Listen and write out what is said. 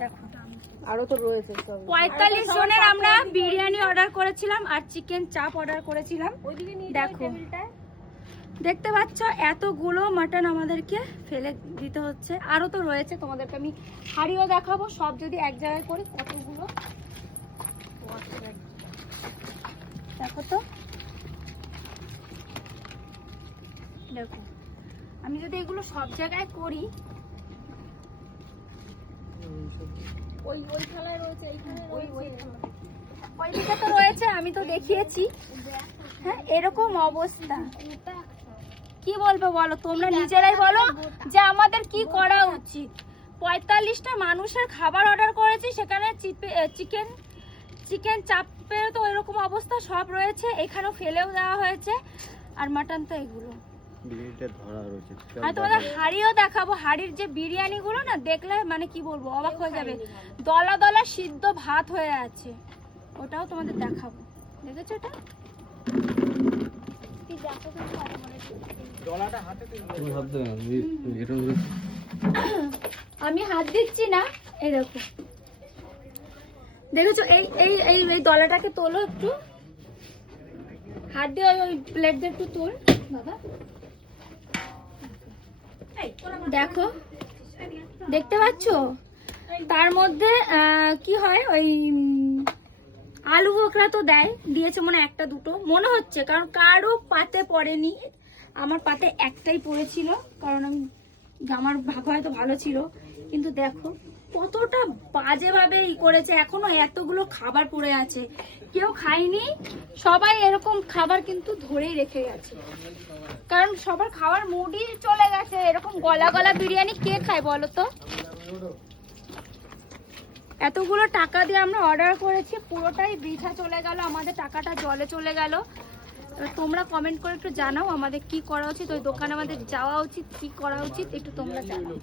দেখো আরো তো রয়েছে সব। 45 জনের আমরা বিরিয়ানি অর্ডার করেছিলাম আর চিকেন চাপ অর্ডার করেছিলাম। দেখো দেখতে পাচ্ছ এতগুলো মাটন আমাদেরকে ফেলে দিতে হচ্ছে। আরো তো রয়েছে, তোমাদেরকে আমি হাড়িও দেখাবো। সব যদি এক জায়গায় করি কতগুলো দেখো তো। দেখো আমি যদি এগুলো সব জায়গায় করি, ওই থালায় রয়েছে, এইখানে রয়েছে, ওই দিকে তো রয়েছে, আমি তো দেখিয়েছি। হ্যাঁ এরকম অবস্থা, কি বলবো বলো, তোমরা নিজেরাই বলো যে আমাদের কি করা উচিত। 45টা মানুষের খাবার অর্ডার করেছি, সেখানে চিকেন চাপের তো এরকম অবস্থা সব রয়েছে, এখানেও ফেলেও দেওয়া হয়েছে। আর মাটন তো এগুলো। আর তোমাদের হাড়িও দেখাবো। হাড়ির যে বিরিয়ানি গুলো না দেখলে মানে কি বলবো, অবাক হয়ে যাবে। দলা দলা সিদ্ধ ভাত হয়ে আছে, ওটাও তোমাদের দেখাবো। দেখেছো এটা? আমি হাত দিচ্ছি না, এই দেখো দেখেছো, এই এই এই এই দলাটাকে তোলো একটু, হাত দিয়ে ওই প্লেট দিয়ে একটু তোল বাবা। দেখো দেখতে পাচ্ছ, তার মধ্যে কি হয়, ওই আলু বোখরা তো দিয়েছে মনে একটা দুটো মনে হচ্ছে, কারণ কারো পাতে পড়েনি। আমার পাতে একটাই পড়েছিল, কারণ আমার ভাগ হয়তো ভালো ছিল। কিন্তু দেখো কতটা বাজেভাবে করেছে, এখনো এতগুলো খাবার পড়ে আছে, কেউ খায়নি। সবাই এরকম খাবার কিন্তু ধরেই রেখে গেছে, কারণ সবার খাওয়ার মুডই চলে গেছে। এরকম গলা গলা বিরিয়ানি কে খায় বলো তো? এতগুলো টাকা দিয়ে আমরা অর্ডার করেছি, পুরোটাই বৃথা চলে গেল, আমাদের টাকাটা জলে চলে গেল। তোমরা কমেন্ট করে একটু জানাও আমাদের কি করা উচিত, ওই দোকানে আমাদের যাওয়া উচিত, কি করা উচিত একটু তোমরা জানাও।